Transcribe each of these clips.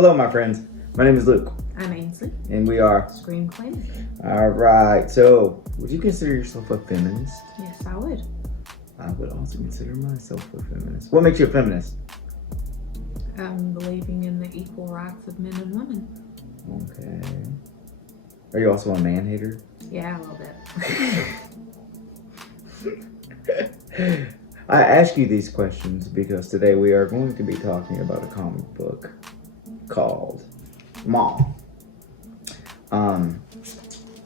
Hello, my friends. My name is Luke. I'm Ainsley. And we are Scream Queenie. All right. So, would you consider yourself a feminist? Yes, I would. I would also consider myself a feminist. What makes you a feminist? Believing in the equal rights of men and women. Okay. Are you also a man hater? Yeah, a little bit. I ask you these questions because today we are going to be talking about a comic book called Mom.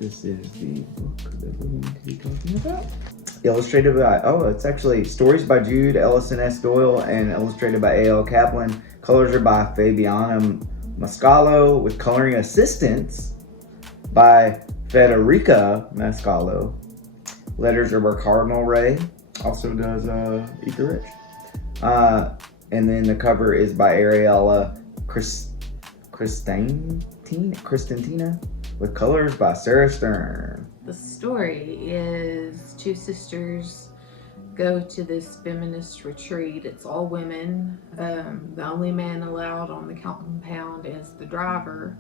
This is the book that we're going to be talking about. Illustrated by, it's actually stories by Jude Ellison S. Doyle and illustrated by A.L. Kaplan. Colors are by Fabiana Mascalo with coloring assistance by Federica Mascalo. Letters are by Cardinal Ray. Also does Eat the Rich. And then the cover is by Ariella Cristantina with colors by Sarah Stern. The story is two sisters go to this feminist retreat. It's all women. The only man allowed on the compound is the driver,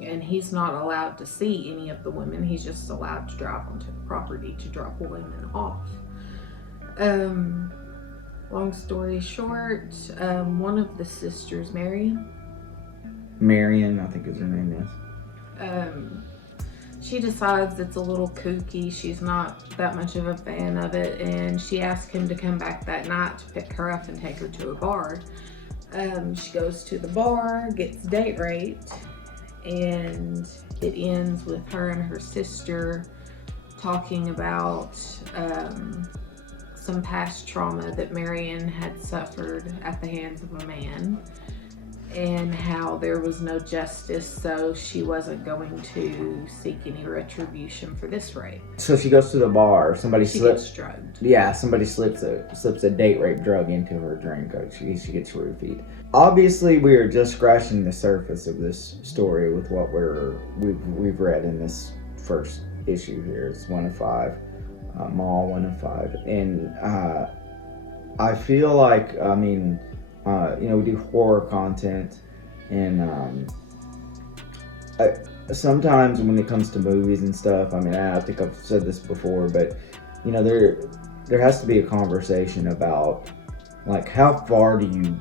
and he's not allowed to see any of the women. He's just allowed to drive onto the property to drop women off. Long story short, one of the sisters, Marion, I think is her name is. She decides it's a little kooky. She's not that much of a fan of it, and she asks him to come back that night to pick her up and take her to a bar. She goes to the bar, gets date raped, and it ends with her and her sister talking about some past trauma that Marion had suffered at the hands of a man, and how there was no justice, so she wasn't going to seek any retribution for this rape. So she goes to the bar. Somebody gets drugged. Yeah, somebody slips a date rape drug into her drink. She gets roofied. Obviously, we are just scratching the surface of this story with what we've read in this first issue here. It's 1 of 5. Mall 1 of 5, and I feel like we do horror content, and sometimes when it comes to movies and stuff, I think I've said this before, but there has to be a conversation about like how far do you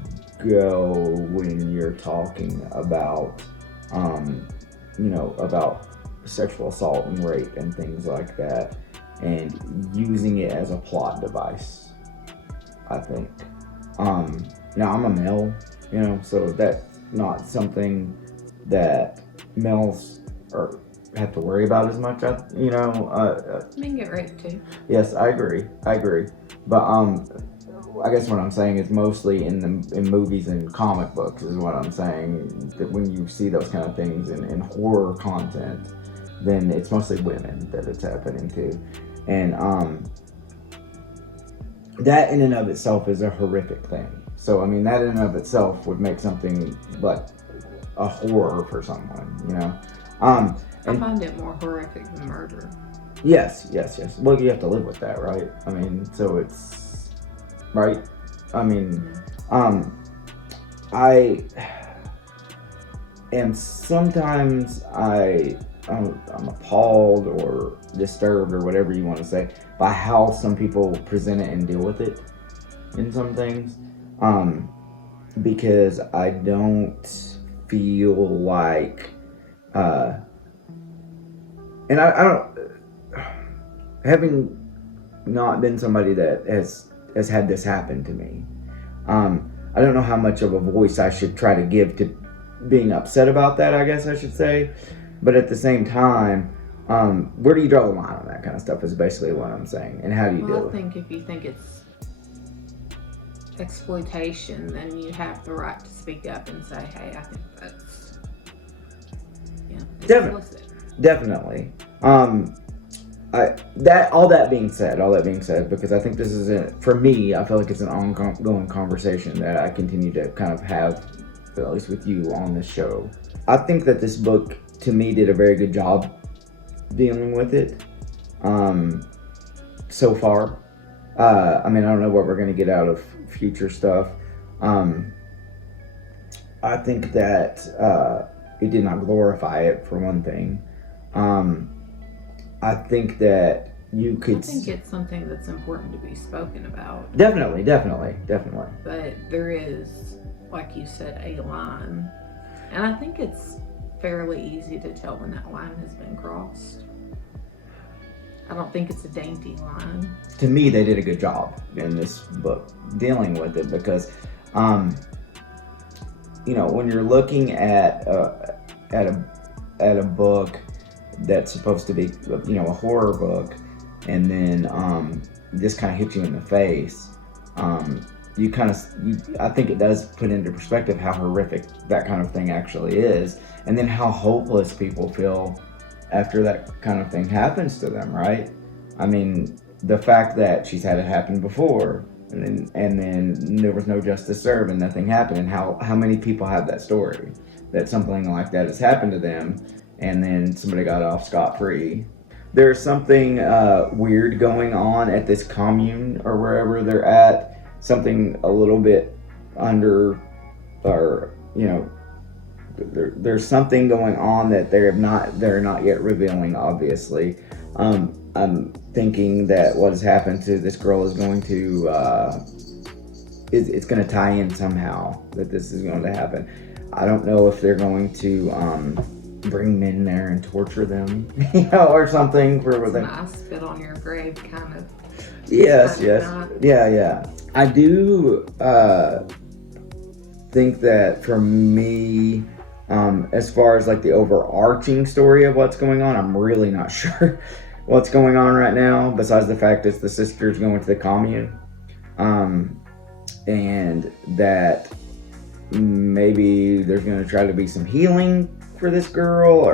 go when you're talking about about sexual assault and rape and things like that, and using it as a plot device. I think now I'm a male, so that's not something that males have to worry about as much. Men get raped too. Yes, I agree. But I guess what I'm saying is mostly in movies and comic books is what I'm saying. That when you see those kind of things in horror content, then it's mostly women that it's happening to, and that in and of itself is a horrific thing. So that in and of itself would make something like a horror for someone, I find it more horrific than murder. Yes. Well, you have to live with that, right? So it's right. I am sometimes I'm appalled or disturbed or whatever you want to say by how some people present it and deal with it in some things, because I don't feel like and I don't, having not been somebody that has had this happen to me, I don't know how much of a voice I should try to give to being upset about that, I guess I should say. But at the same time, where do you draw the line on that kind of stuff is basically what I'm saying. And how do you deal with it? I think if you think it's exploitation, then you have the right to speak up and say, hey, I think that's explicit. Definitely. All that being said, because I think this is for me, I feel like it's an ongoing conversation that I continue to kind of have, at least with you on this show. I think that this book, to me, did a very good job dealing with it so far. I don't know what we're going to get out of future stuff. I think that it did not glorify it, for one thing. I think that you could... I think it's something that's important to be spoken about. Definitely. But there is, like you said, a line. And I think it's fairly easy to tell when that line has been crossed. I don't think it's a dainty line. To me, they did a good job in this book dealing with it, because when you're looking at a book that's supposed to be a horror book, and then this kind of hits you in the face, I think it does put into perspective how horrific that kind of thing actually is, and then how hopeless people feel after that kind of thing happens to them, right? I mean, the fact that she's had it happen before, and then there was no justice served and nothing happened, and how many people have that story, that something like that has happened to them, and then somebody got off scot-free. There's something weird going on at this commune, or wherever they're at, something a little bit under, or there's something going on that they're not yet revealing, obviously. I'm thinking that what has happened to this girl is going to it's going to tie in somehow, that this is going to happen. I don't know if they're going to bring men there and torture them, or something for them. I spit on your grave kind of. Yes. Yeah. I do think that for me, as far as like the overarching story of what's going on, I'm really not sure what's going on right now, besides the fact that the sister's going to the commune, and that maybe there's going to try to be some healing for this girl,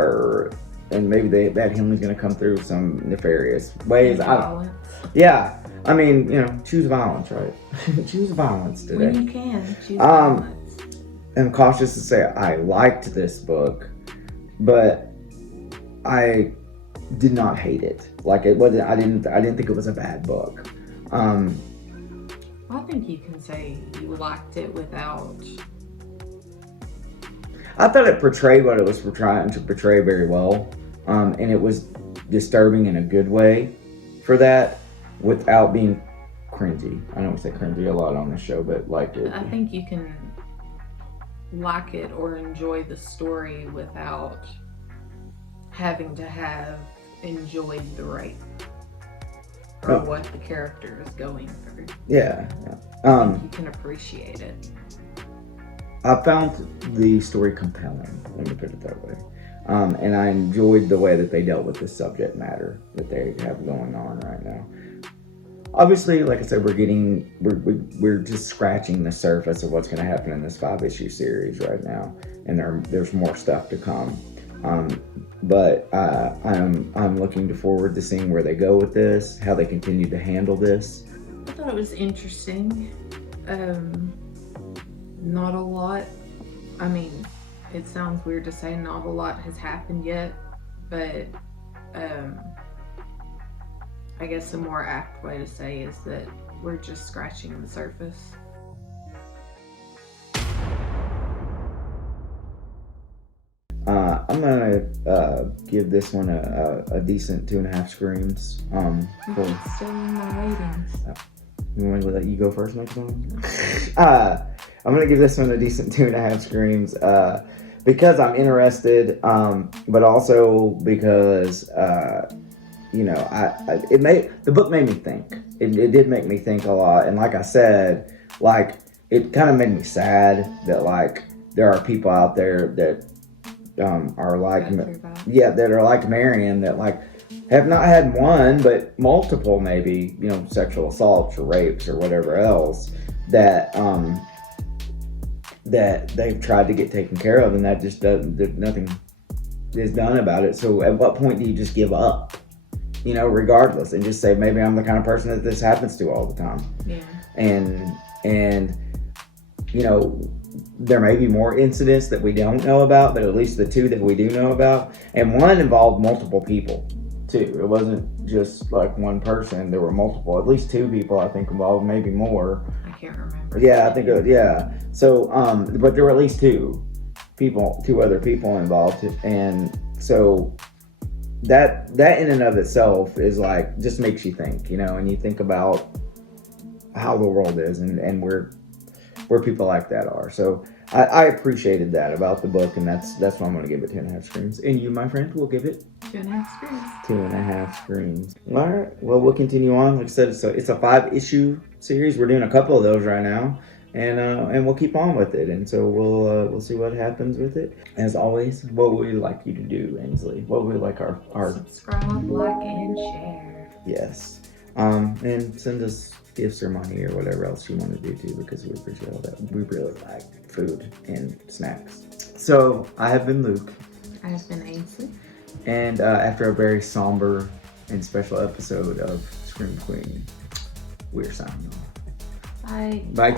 and maybe that healing is going to come through some nefarious ways. Yeah, I mean, choose violence, right? Choose violence today. When you can, choose violence. I'm cautious to say I liked this book, but I did not hate it. Like, it wasn't. I didn't think it was a bad book. I think you can say you liked it without. I thought it portrayed what it was trying to portray very well, and it was disturbing in a good way for that, without being cringy. I know we say cringy a lot on this show, but like it. I think you can like it or enjoy the story without having to have enjoyed the rape or what the character is going through. Yeah. You can appreciate it. I found the story compelling, let me put it that way. And I enjoyed the way that they dealt with the subject matter that they have going on right now. Obviously, like I said, we're just scratching the surface of what's going to happen in this 5-issue series right now, and there's more stuff to come. But I'm looking forward to seeing where they go with this, how they continue to handle this. I thought it was interesting. Not a lot. I mean, it sounds weird to say not a lot has happened yet, but I guess a more apt way to say is that we're just scratching the surface. I'm gonna give this one a decent 2.5 screams. It's still in my ratings. You want me to let you go first next one? I'm gonna give this one a decent 2.5 screams because I'm interested, but also because the book made me think. It did make me think a lot, and like I said, like it kind of made me sad that like there are people out there that are like that are like Marion, that like have not had one but multiple, maybe sexual assaults or rapes or whatever else that that they've tried to get taken care of, and that just nothing is done about it. So at what point do you just give up, regardless, and just say, maybe I'm the kind of person that this happens to all the time? Yeah. And there may be more incidents that we don't know about, but at least the 2 that we do know about, and one involved multiple people too. It wasn't just like one person. There were multiple, at least 2 people I think involved, maybe more. I can't remember. Yeah, I think yeah. So, but there were at least 2. two other people involved, and so that in and of itself is like just makes you think, and you think about how the world is and where people like that are. So I appreciated that about the book, and that's why I'm going to give it 2.5 screens. And you, my friend, will give it 2.5 screens. 2.5 screens. All right. Well, we'll continue on. Like I said, so it's a 5-issue series. We're doing a couple of those right now, and we'll keep on with it. And so we'll see what happens with it. As always, what would we like you to do, Ainsley? What would we like our subscribe, like, and share? Yes. And send us gifts or money or whatever else you want to do too, because we appreciate all that. We really like food and snacks. So I have been Luke. I have been Ainsley. And after a very somber and special episode of Scream Queen, we're signing off. Bye. Bye.